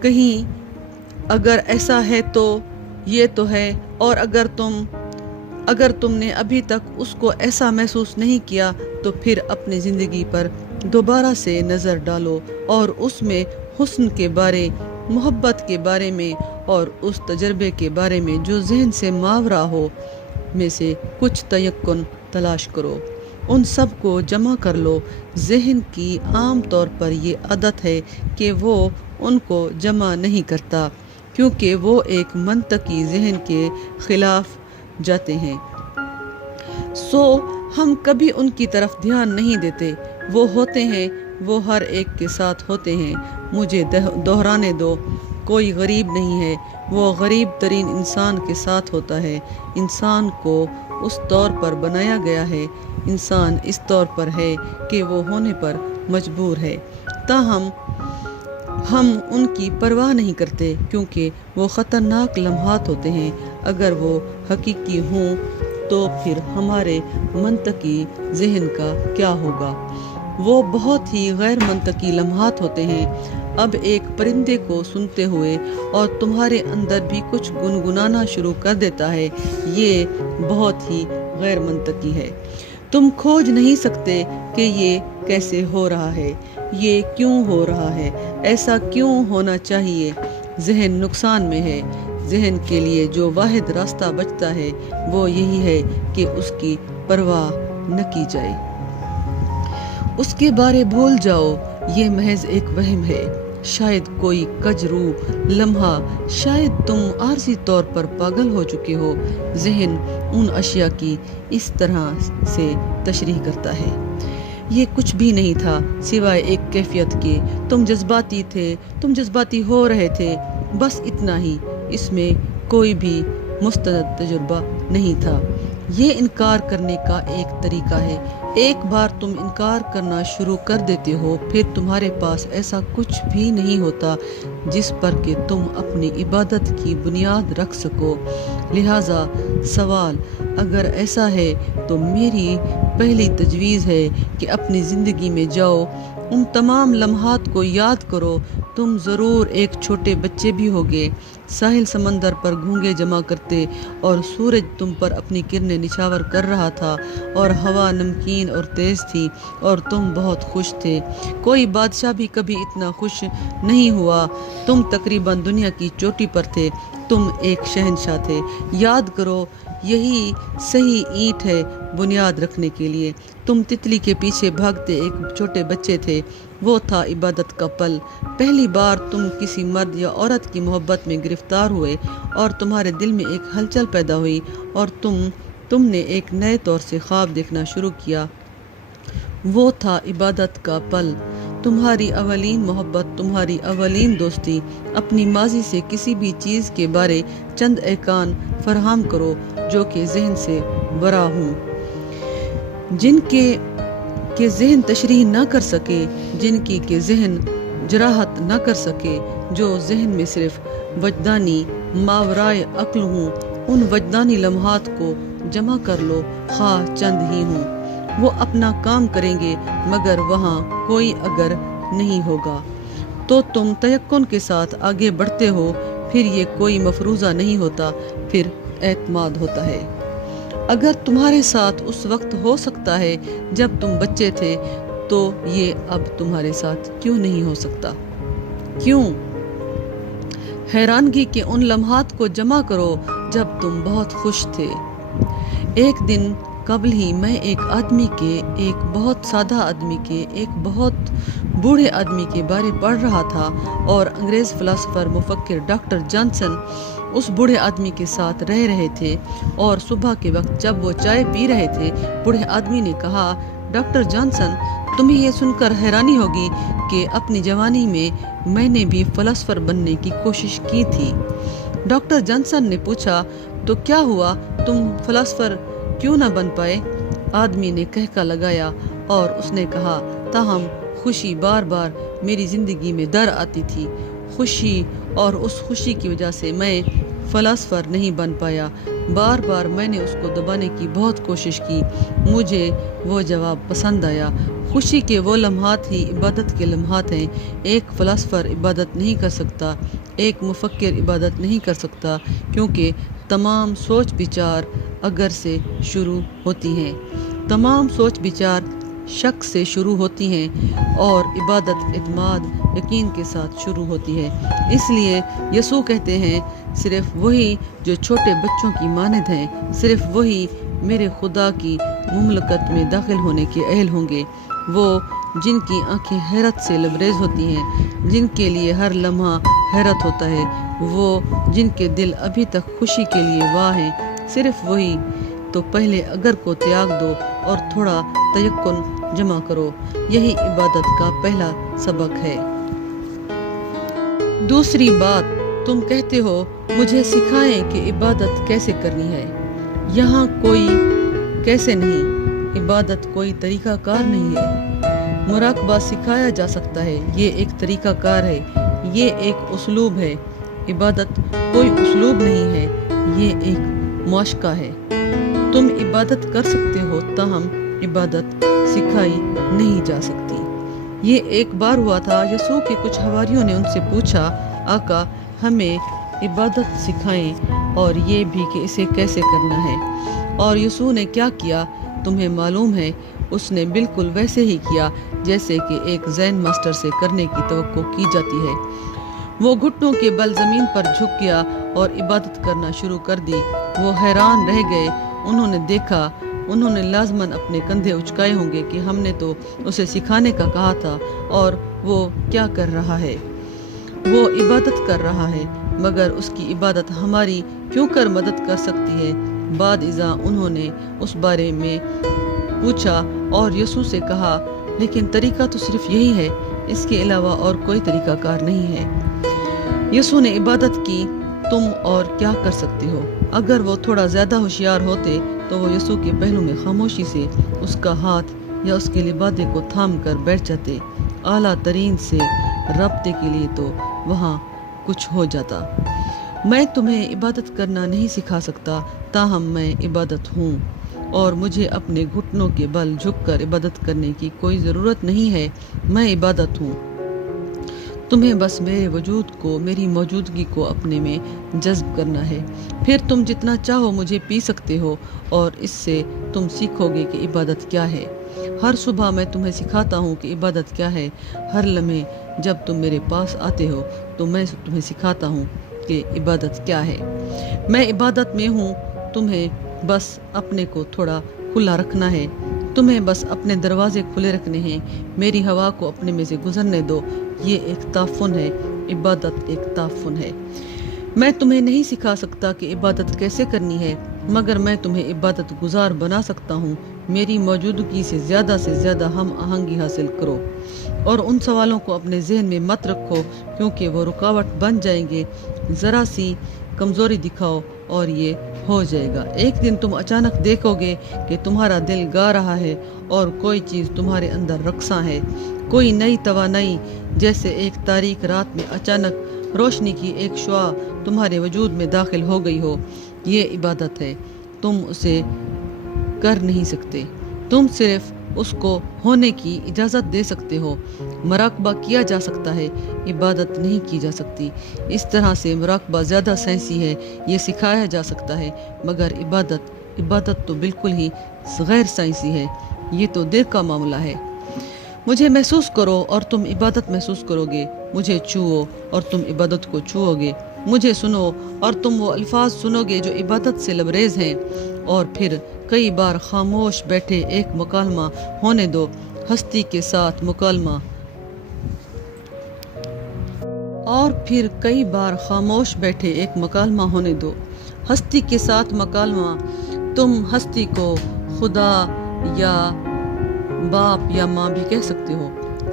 کہیں، اگر ایسا ہے تو یہ تو ہے، اور اگر تم نے ابھی تک اس کو ایسا محسوس نہیں کیا تو پھر اپنی زندگی پر دوبارہ سے نظر ڈالو اور اس میں حسن کے بارے، محبت کے بارے میں اور اس تجربے کے بارے میں جو ذہن سے ماورا ہو میں سے کچھ تیقن تلاش کرو، ان سب کو جمع کر لو۔ ذہن کی عام طور پر یہ عادت ہے کہ وہ ان کو جمع نہیں کرتا، کیونکہ وہ ایک منطقی ذہن کے خلاف جاتے ہیں، سو ہم کبھی ان کی طرف دھیان نہیں دیتے۔ وہ ہوتے ہیں، وہ ہر ایک کے ساتھ ہوتے ہیں۔ مجھے دہرانے دو، کوئی غریب نہیں ہے، وہ غریب ترین انسان کے ساتھ ہوتا ہے۔ انسان کو اس طور پر بنایا گیا ہے، انسان اس طور پر ہے کہ وہ ہونے پر مجبور ہے، تاہم ہم ان کی پرواہ نہیں کرتے، کیونکہ وہ خطرناک لمحات ہوتے ہیں۔ اگر وہ حقیقی ہوں تو پھر ہمارے منطقی ذہن کا کیا ہوگا؟ وہ بہت ہی غیر منطقی لمحات ہوتے ہیں۔ اب ایک پرندے کو سنتے ہوئے اور تمہارے اندر بھی کچھ گنگنانا شروع کر دیتا ہے، یہ بہت ہی غیر منطقی ہے۔ تم کھوج نہیں سکتے کہ یہ کیسے ہو رہا ہے، یہ کیوں ہو رہا ہے، ایسا کیوں ہونا چاہیے۔ ذہن نقصان میں ہے۔ ذہن کے لیے جو واحد راستہ بچتا ہے وہ یہی ہے کہ اس کی پرواہ نہ کی جائے، اس کے بارے بھول جاؤ، یہ محض ایک وہم ہے۔ شاید کوئی کجرو لمحہ، شاید تم عارضی طور پر پاگل ہو چکے ہو۔ ذہن ان اشیاء کی اس طرح سے تشریح کرتا ہے۔ یہ کچھ بھی نہیں تھا سوائے ایک کیفیت کے، تم جذباتی تھے، تم جذباتی ہو رہے تھے، بس اتنا ہی۔ اس میں کوئی بھی مستند تجربہ نہیں تھا۔ یہ انکار کرنے کا ایک طریقہ ہے۔ ایک بار تم انکار کرنا شروع کر دیتے ہو، پھر تمہارے پاس ایسا کچھ بھی نہیں ہوتا جس پر کہ تم اپنی عبادت کی بنیاد رکھ سکو۔ لہذا سوال اگر ایسا ہے تو میری پہلی تجویز ہے کہ اپنی زندگی میں جاؤ، ان تمام لمحات کو یاد کرو۔ تم ضرور ایک چھوٹے بچے بھی ہوگے، ساحل سمندر پر گھونگے جمع کرتے اور سورج تم پر اپنی کرنیں نچھاور کر رہا تھا اور ہوا نمکین اور تیز تھی اور تم بہت خوش تھے۔ کوئی بادشاہ بھی کبھی اتنا خوش نہیں ہوا۔ تم تقریباً دنیا کی چوٹی پر تھے، تم ایک شہنشاہ تھے۔ یاد کرو، یہی صحیح اینٹ ہے بنیاد رکھنے کے لیے۔ تم تتلی کے پیچھے بھاگتے ایک چھوٹے بچے تھے، وہ تھا عبادت کا پل۔ پہلی بار تم کسی مرد یا عورت کی محبت میں گرفتار ہوئے اور تمہارے دل میں ایک ہلچل پیدا ہوئی اور تم نے ایک نئے طور سے خواب دیکھنا شروع کیا، وہ تھا عبادت کا پل۔ تمہاری اولین محبت، تمہاری اولین دوستی۔ اپنی ماضی سے کسی بھی چیز کے بارے چند ایقان فراہم کرو جو کہ ذہن سے برا ہوں، جن کے ذہن تشریح نہ کر سکے، جن کی کہ ذہن جراحت نہ کر سکے، جو ذہن میں صرف وجدانی ماورائے عقل ہوں۔ ان وجدانی لمحات کو جمع کر لو، خواہ چند ہی ہوں۔ وہ اپنا کام کریں گے، مگر وہاں کوئی اگر نہیں ہوگا تو تم تیقن کے ساتھ آگے بڑھتے ہو۔ پھر یہ کوئی مفروضہ نہیں ہوتا، پھر اعتماد ہوتا ہے۔ اگر تمہارے ساتھ اس وقت ہو سکتا ہے جب تم بچے تھے، تو یہ اب تمہارے ساتھ کیوں نہیں ہو سکتا؟ کیوں؟ حیرانگی کے ان لمحات کو جمع کرو جب تم بہت خوش تھے۔ ایک دن قبل ہی میں ایک آدمی کے، ایک بہت سادہ آدمی کے، ایک بہت بوڑھے آدمی کے بارے پڑھ رہا تھا، اور انگریز فلاسفر مفکر ڈاکٹر جانسن اس بوڑھے آدمی کے ساتھ رہے تھے۔ اور صبح کے وقت جب وہ چائے پی رہے تھے، بوڑھے آدمی نے کہا، ڈاکٹر جانسن، تمہیں یہ سن کر حیرانی ہوگی کہ اپنی جوانی میں نے بھی فلاسفر بننے کی کوشش کی تھی۔ ڈاکٹر جانسن نے پوچھا، تو کیا ہوا، تم فلاسفر کیوں نہ بن پائے؟ آدمی نے کہکا لگایا اور اس نے کہا، تاہم خوشی بار بار میری زندگی میں در آتی تھی، خوشی، اور اس خوشی کی وجہ سے میں فلاسفر نہیں بن پایا۔ بار بار میں نے اس کو دبانے کی بہت کوشش کی۔ مجھے وہ جواب پسند آیا، خوشی کے وہ لمحات ہی عبادت کے لمحات ہیں۔ ایک فلاسفر عبادت نہیں کر سکتا، ایک مفکر عبادت نہیں کر سکتا، کیونکہ تمام سوچ بچار اگر سے شروع ہوتی ہیں، تمام سوچ بچار شک سے شروع ہوتی ہیں، اور عبادت اعتماد یقین کے ساتھ شروع ہوتی ہے۔ اس لیے یسوع کہتے ہیں، صرف وہی جو چھوٹے بچوں کی مانند ہیں، صرف وہی میرے خدا کی مملکت میں داخل ہونے کے اہل ہوں گے۔ وہ جن کی آنکھیں حیرت سے لبریز ہوتی ہیں، جن کے لیے ہر لمحہ حیرت ہوتا ہے، وہ جن کے دل ابھی تک خوشی کے لیے واہ ہیں، صرف وہی۔ تو پہلے اگر کو تیاگ دو اور تھوڑا تیقن جمع کرو۔ یہی عبادت کا پہلا سبق ہے۔ دوسری بات، تم کہتے ہو، مجھے سکھائیں کہ عبادت کیسے کرنی ہے۔ یہاں کوئی کیسے نہیں، عبادت کوئی طریقہ کار نہیں ہے۔ مراقبہ سکھایا جا سکتا ہے، یہ ایک طریقہ کار ہے، یہ ایک اسلوب ہے۔ عبادت کوئی اسلوب نہیں ہے، یہ ایک مشق ہے۔ تم عبادت کر سکتے ہو، تاہم عبادت سکھائی نہیں جا سکتی۔ یہ ایک بار ہوا تھا، یسوع کے کچھ حواریوں نے ان سے پوچھا، آقا ہمیں عبادت سکھائیں، اور یہ بھی کہ اسے کیسے کرنا ہے۔ اور یسوع نے کیا کیا تمہیں معلوم ہے، اس نے بالکل ویسے ہی کیا جیسے کہ ایک زین ماسٹر سے کرنے کی توقع کی جاتی ہے۔ وہ گھٹنوں کے بل زمین پر جھک گیا اور عبادت کرنا شروع کر دی۔ وہ حیران رہ گئے، انہوں نے دیکھا، انہوں نے لازماً اپنے کندھے اچکائے ہوں گے کہ ہم نے تو اسے سکھانے کا کہا تھا، اور وہ کیا کر رہا ہے۔ وہ عبادت کر رہا ہے، مگر اس کی عبادت ہماری کیوں کر مدد کر سکتی ہے؟ بعد ازاں انہوں نے اس بارے میں پوچھا اور یسوع سے کہا، لیکن طریقہ تو صرف یہی ہے، اس کے علاوہ اور کوئی طریقہ کار نہیں ہے۔ یسوع نے عبادت کی، تم اور کیا کر سکتے ہو؟ اگر وہ تھوڑا زیادہ ہوشیار ہوتے تو وہ یسوع کے پہلو میں خاموشی سے اس کا ہاتھ یا اس کے لبادے کو تھام کر بیٹھ جاتے۔ اعلیٰ ترین سے رابطے کے لیے تو وہاں کچھ ہو جاتا۔ میں تمہیں عبادت کرنا نہیں سکھا سکتا، تاہم میں عبادت ہوں، اور مجھے اپنے گھٹنوں کے بل جھک کر عبادت کرنے کی کوئی ضرورت نہیں ہے۔ میں عبادت ہوں۔ تمہیں بس میرے وجود کو، میری موجودگی کو اپنے میں جذب کرنا ہے، پھر تم جتنا چاہو مجھے پی سکتے ہو، اور اس سے تم سیکھو گے کہ عبادت کیا ہے۔ ہر صبح میں تمہیں سکھاتا ہوں کہ عبادت کیا ہے۔ ہر لمحے جب تم میرے پاس آتے ہو تو میں تمہیں سکھاتا ہوں کہ عبادت کیا ہے۔ میں عبادت میں ہوں، تمہیں بس اپنے کو تھوڑا کھلا رکھنا ہے، تمہیں بس اپنے دروازے کھلے رکھنے ہیں، میری ہوا کو اپنے میں سے گزرنے دو۔ یہ ایک تعفن ہے، عبادت ایک تعفن ہے۔ میں تمہیں نہیں سکھا سکتا کہ عبادت کیسے کرنی ہے، مگر میں تمہیں عبادت گزار بنا سکتا ہوں۔ میری موجودگی سے زیادہ ہم آہنگی حاصل کرو، اور ان سوالوں کو اپنے ذہن میں مت رکھو، کیونکہ وہ رکاوٹ بن جائیں گے۔ ذرا سی کمزوری دکھاؤ اور یہ ہو جائے گا۔ ایک دن تم اچانک دیکھو گے کہ تمہارا دل گا رہا ہے اور کوئی چیز تمہارے اندر رقصاں ہے، کوئی نئی توانائی، جیسے ایک تاریک رات میں اچانک روشنی کی ایک شعاع تمہارے وجود میں داخل ہو گئی ہو۔ یہ عبادت ہے، تم اسے کر نہیں سکتے، تم صرف اس کو ہونے کی اجازت دے سکتے ہو۔ مراقبہ کیا جا سکتا ہے، عبادت نہیں کی جا سکتی۔ اس طرح سے مراقبہ زیادہ سائنسی ہے، یہ سکھایا جا سکتا ہے، مگر عبادت تو بالکل ہی غیر سائنسی ہے، یہ تو دل کا معاملہ ہے۔ مجھے محسوس کرو اور تم عبادت محسوس کرو گے، مجھے چھوؤ اور تم عبادت کو چھوؤ گے، مجھے سنو اور تم وہ الفاظ سنو گے جو عبادت سے لبریز ہیں، اور پھر کئی بار خاموش بیٹھے ایک مکالمہ ہونے دو، ہستی کے ساتھ مکالمہ، اور پھر کئی بار خاموش بیٹھے ایک مکالمہ ہونے دو، ہستی کے ساتھ مکالمہ۔ تم ہستی کو خدا یا باپ یا ماں بھی کہہ سکتے ہو،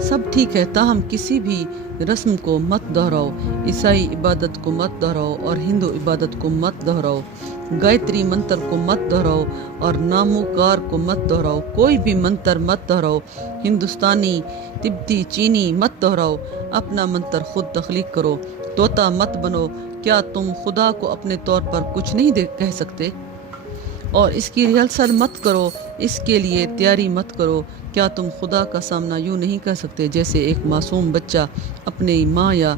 سب ٹھیک ہے، تاہم کسی بھی رسم کو مت دہراؤ، عیسائی عبادت کو مت دہراؤ اور ہندو عبادت کو مت دہراؤ، گایتری منتر کو مت دہراؤ اور ناموکار کو مت دہراؤ، کوئی بھی منتر مت دہراؤ، ہندوستانی، تبتی، چینی مت دہراؤ، اپنا منتر خود تخلیق کرو، طوطا مت بنو۔ کیا تم خدا کو اپنے طور پر کچھ نہیں کہہ سکتے؟ اور اس کی ریہرسل مت کرو، اس کے لیے تیاری مت کرو۔ کیا تم خدا کا سامنا یوں نہیں کر سکتے جیسے ایک معصوم بچہ اپنے ماں یا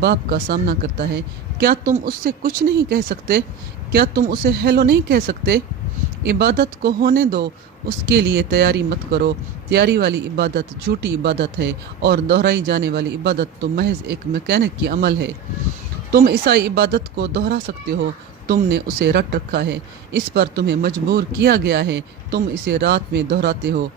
باپ کا سامنا کرتا ہے؟ کیا تم اس سے کچھ نہیں کہہ سکتے؟ کیا تم اسے ہیلو نہیں کہہ سکتے؟ عبادت کو ہونے دو، اس کے لیے تیاری مت کرو۔ تیاری والی عبادت جھوٹی عبادت ہے، اور دہرائی جانے والی عبادت تو محض ایک میکینک کی عمل ہے۔ تم عیسائی عبادت کو دہرا سکتے ہو، تم نے اسے رٹ رکھا ہے، اس پر تمہیں مجبور کیا گیا ہے، تم اسے رات میں دہراتے ہو،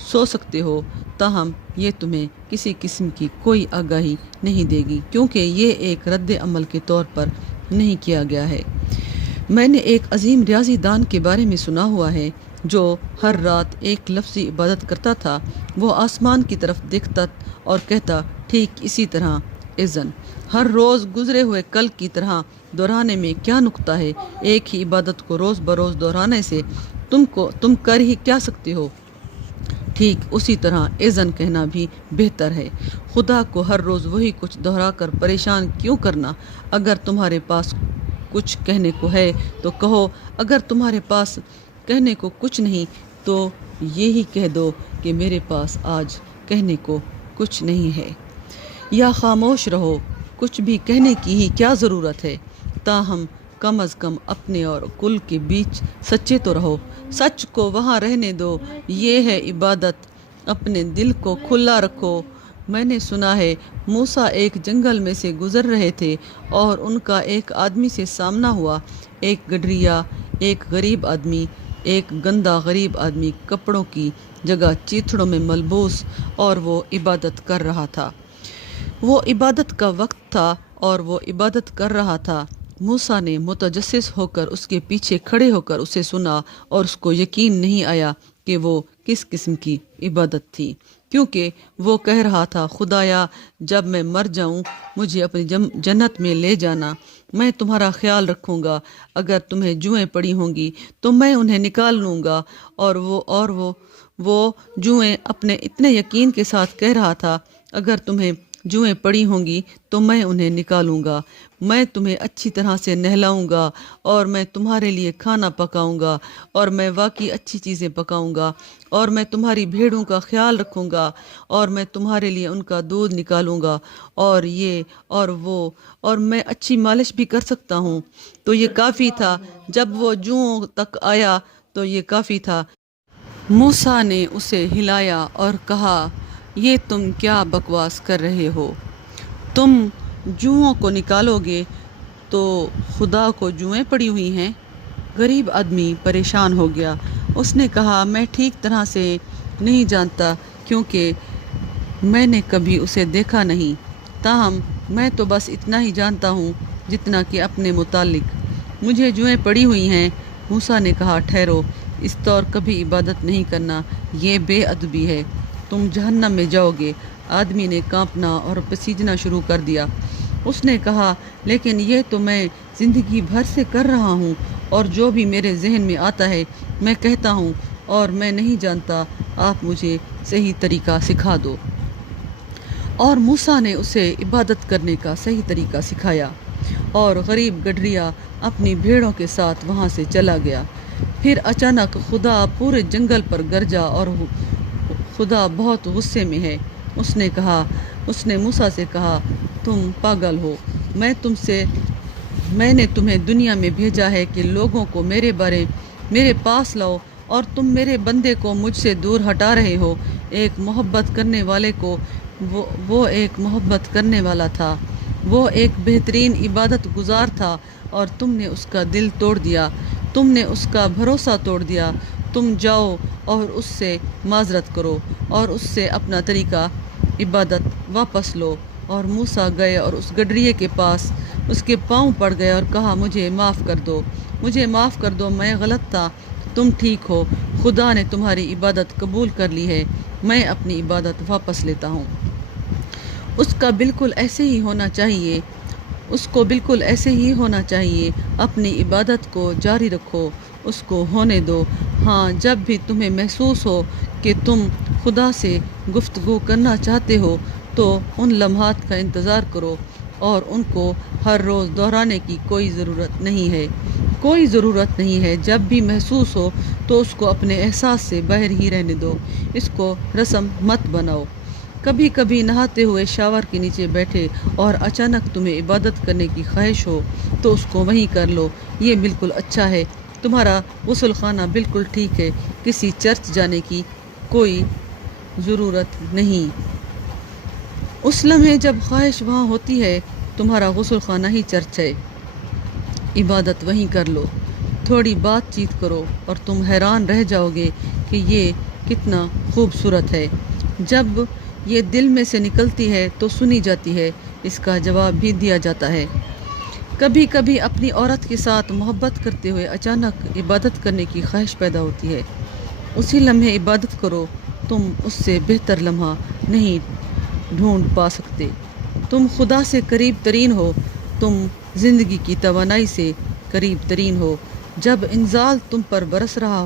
سو سکتے ہو، تاہم یہ تمہیں کسی قسم کی کوئی آگاہی نہیں دے گی، کیونکہ یہ ایک رد عمل کے طور پر نہیں کیا گیا ہے۔ میں نے ایک عظیم ریاضی دان کے بارے میں سنا ہوا ہے جو ہر رات ایک لفظی عبادت کرتا تھا۔ وہ آسمان کی طرف دیکھتا اور کہتا، ٹھیک اسی طرح اذن ہر روز گزرے ہوئے کل کی طرح دہرانے میں کیا نکتہ ہے؟ ایک ہی عبادت کو روز بروز دہرانے سے تم کر ہی کیا سکتے ہو؟ ٹھیک اسی طرح اذن کہنا بھی بہتر ہے۔ خدا کو ہر روز وہی کچھ دہرا کر پریشان کیوں کرنا؟ اگر تمہارے پاس کچھ کہنے کو ہے تو کہو، اگر تمہارے پاس کہنے کو کچھ نہیں تو یہی کہہ دو کہ میرے پاس آج کہنے کو کچھ نہیں ہے، یا خاموش رہو، کچھ بھی کہنے کی ہی کیا ضرورت ہے؟ تاہم کم از کم اپنے اور کل کے بیچ سچے تو رہو، سچ کو وہاں رہنے دو، یہ ہے عبادت۔ اپنے دل کو کھلا رکھو۔ میں نے سنا ہے موسیٰ ایک جنگل میں سے گزر رہے تھے اور ان کا ایک آدمی سے سامنا ہوا، ایک گڈریا، ایک غریب آدمی، ایک گندا غریب آدمی، کپڑوں کی جگہ چیتھڑوں میں ملبوس، اور وہ عبادت کر رہا تھا۔ وہ عبادت کا وقت تھا اور وہ عبادت کر رہا تھا۔ موسیٰ نے متجسس ہو کر اس کے پیچھے کھڑے ہو کر اسے سنا اور اس کو یقین نہیں آیا کہ وہ کس قسم کی عبادت تھی، کیونکہ وہ کہہ رہا تھا، خدایا جب میں مر جاؤں مجھے اپنی جنت میں لے جانا، میں تمہارا خیال رکھوں گا، اگر تمہیں جوئیں پڑی ہوں گی تو میں انہیں نکال لوں گا۔ اور وہ جوئیں اپنے اتنے یقین کے ساتھ کہہ رہا تھا، اگر تمہیں جوئیں پڑی ہوں گی تو میں انہیں نکالوں گا، میں تمہیں اچھی طرح سے نہلاؤں گا اور میں تمہارے لیے کھانا پکاؤں گا اور میں واقعی اچھی چیزیں پکاؤں گا اور میں تمہاری بھیڑوں کا خیال رکھوں گا اور میں تمہارے لیے ان کا دودھ نکالوں گا اور یہ اور وہ، اور میں اچھی مالش بھی کر سکتا ہوں۔ تو یہ کافی تھا، جب وہ جوؤں تک آیا تو یہ کافی تھا۔ موسیٰ نے اسے ہلایا اور کہا، یہ تم کیا بکواس کر رہے ہو؟ تم جوؤں کو نکالو گے تو خدا کو جوئیں پڑی ہوئی ہیں؟ غریب آدمی پریشان ہو گیا۔ اس نے کہا، میں ٹھیک طرح سے نہیں جانتا کیونکہ میں نے کبھی اسے دیکھا نہیں، تاہم میں تو بس اتنا ہی جانتا ہوں جتنا کہ اپنے متعلق مجھے جوئیں پڑی ہوئی ہیں۔ موسیٰ نے کہا، ٹھہرو، اس طور کبھی عبادت نہیں کرنا، یہ بے ادبی ہے، تم جہنم میں جاؤ گے۔ آدمی نے کانپنا اور پسیجنا شروع کر دیا۔ اس نے کہا، لیکن یہ تو میں زندگی بھر سے کر رہا ہوں اور جو بھی میرے ذہن میں آتا ہے میں کہتا ہوں اور میں نہیں جانتا، آپ مجھے صحیح طریقہ سکھا دو۔ اور موسیٰ نے اسے عبادت کرنے کا صحیح طریقہ سکھایا اور غریب گڈریا اپنی بھیڑوں کے ساتھ وہاں سے چلا گیا۔ پھر اچانک خدا پورے جنگل پر گرجا اور خدا بہت غصے میں ہے۔ اس نے موسیٰ سے کہا، تم پاگل ہو، میں نے تمہیں دنیا میں بھیجا ہے کہ لوگوں کو میرے پاس لاؤ، اور تم میرے بندے کو مجھ سے دور ہٹا رہے ہو۔ ایک محبت کرنے والے کو وہ ایک محبت کرنے والا تھا، وہ ایک بہترین عبادت گزار تھا، اور تم نے اس کا دل توڑ دیا، تم نے اس کا بھروسہ توڑ دیا۔ تم جاؤ اور اس سے معذرت کرو اور اس سے اپنا طریقہ عبادت واپس لو۔ اور موسیٰ گئے اور اس گڈریے کے پاس اس کے پاؤں پڑ گئے اور کہا، مجھے معاف کر دو، مجھے معاف کر دو، میں غلط تھا، تم ٹھیک ہو، خدا نے تمہاری عبادت قبول کر لی ہے، میں اپنی عبادت واپس لیتا ہوں۔ اس کو بالکل ایسے ہی ہونا چاہیے، اپنی عبادت کو جاری رکھو، اس کو ہونے دو۔ ہاں، جب بھی تمہیں محسوس ہو کہ تم خدا سے گفتگو کرنا چاہتے ہو تو ان لمحات کا انتظار کرو اور ان کو ہر روز دہرانے کی کوئی ضرورت نہیں ہے۔ جب بھی محسوس ہو تو اس کو اپنے احساس سے باہر ہی رہنے دو، اس کو رسم مت بناؤ۔ کبھی کبھی نہاتے ہوئے شاور کے نیچے بیٹھے اور اچانک تمہیں عبادت کرنے کی خواہش ہو تو اس کو وہیں کر لو، یہ بالکل اچھا ہے، تمہارا غسل خانہ بالکل ٹھیک ہے، کسی چرچ جانے کی کوئی ضرورت نہیں۔ اس لمحے جب خواہش وہاں ہوتی ہے، تمہارا غسل خانہ ہی چرچ ہے، عبادت وہیں کر لو، تھوڑی بات چیت کرو اور تم حیران رہ جاؤ گے کہ یہ کتنا خوبصورت ہے۔ جب یہ دل میں سے نکلتی ہے تو سنی جاتی ہے، اس کا جواب بھی دیا جاتا ہے۔ کبھی کبھی اپنی عورت کے ساتھ محبت کرتے ہوئے اچانک عبادت کرنے کی خواہش پیدا ہوتی ہے، اسی لمحے عبادت کرو، تم اس سے بہتر لمحہ نہیں ڈھونڈ پا سکتے۔ تم خدا سے قریب ترین ہو، تم زندگی کی توانائی سے قریب ترین ہو۔ جب انزال تم پر برس رہا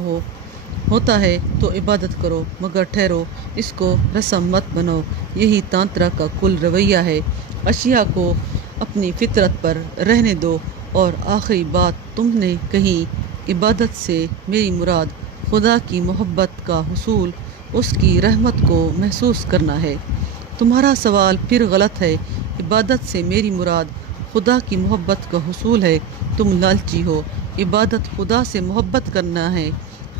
ہوتا ہے تو عبادت کرو، مگر ٹھہرو، اس کو رسم مت بناؤ، یہی تانترا کا کل رویہ ہے۔ اشیاء کو اپنی فطرت پر رہنے دو۔ اور آخری بات تم نے کہی، عبادت سے میری مراد خدا کی محبت کا حصول، اس کی رحمت کو محسوس کرنا ہے۔ تمہارا سوال پھر غلط ہے، عبادت سے میری مراد خدا کی محبت کا حصول ہے، تم لالچی ہو، عبادت خدا سے محبت کرنا ہے۔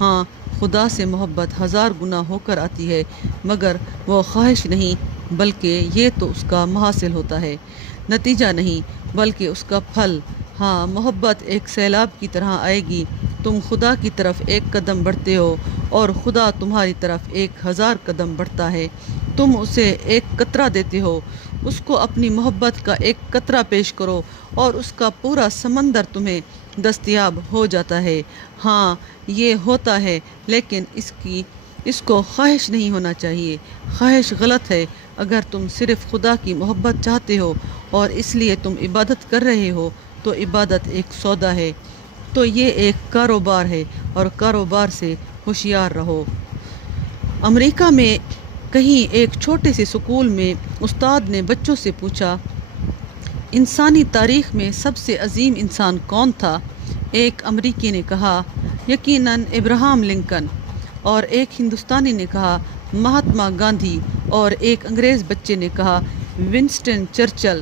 ہاں، خدا سے محبت 1000 گنا ہو کر آتی ہے، مگر وہ خواہش نہیں بلکہ یہ تو اس کا محاصل ہوتا ہے، نتیجہ نہیں بلکہ اس کا پھل۔ ہاں، محبت ایک سیلاب کی طرح آئے گی، تم خدا کی طرف ایک قدم بڑھتے ہو اور خدا تمہاری طرف 1000 قدم بڑھتا ہے، تم اسے ایک قطرہ دیتے ہو، اس کو اپنی محبت کا ایک قطرہ پیش کرو اور اس کا پورا سمندر تمہیں دستیاب ہو جاتا ہے۔ ہاں یہ ہوتا ہے، لیکن اس کو خواہش نہیں ہونا چاہیے۔ خواہش غلط ہے۔ اگر تم صرف خدا کی محبت چاہتے ہو اور اس لیے تم عبادت کر رہے ہو تو عبادت ایک سودا ہے، تو یہ ایک کاروبار ہے، اور کاروبار سے ہوشیار رہو۔ امریکہ میں کہیں ایک چھوٹے سے اسکول میں استاد نے بچوں سے پوچھا، انسانی تاریخ میں سب سے عظیم انسان کون تھا؟ ایک امریکی نے کہا، یقیناً ابراہم لنکن، اور ایک ہندوستانی نے کہا مہاتما گاندھی، اور ایک انگریز بچے نے کہا ونسٹن چرچل،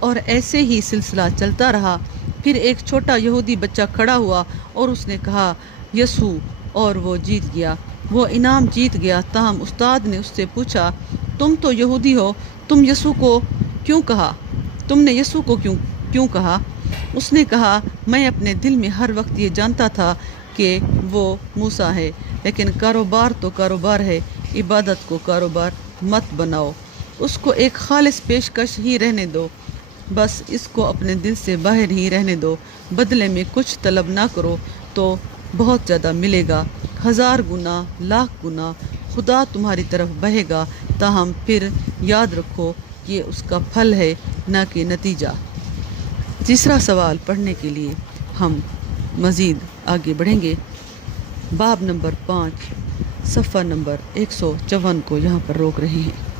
اور ایسے ہی سلسلہ چلتا رہا۔ پھر ایک چھوٹا یہودی بچہ کھڑا ہوا اور اس نے کہا یسوع، اور وہ جیت گیا، وہ انعام جیت گیا۔ تاہم استاد نے اس سے پوچھا، تم تو یہودی ہو، تم نے یسوع کو کیوں کہا؟ اس نے کہا، میں اپنے دل میں ہر وقت یہ جانتا تھا کہ وہ موسیٰ ہے، لیکن کاروبار تو کاروبار ہے، عبادت کو کاروبار مت بناؤ، اس کو ایک خالص پیشکش ہی رہنے دو، بس اس کو اپنے دل سے باہر ہی رہنے دو، بدلے میں کچھ طلب نہ کرو تو بہت زیادہ ملے گا، 1000 گنا، لاکھ گنا خدا تمہاری طرف بہے گا۔ تاہم پھر یاد رکھو یہ اس کا پھل ہے، نہ کہ نتیجہ۔ تیسرا سوال پڑھنے کے لیے ہم مزید آگے بڑھیں گے۔ باب نمبر 5 صفحہ نمبر 154 کو یہاں پر روک رہے ہیں۔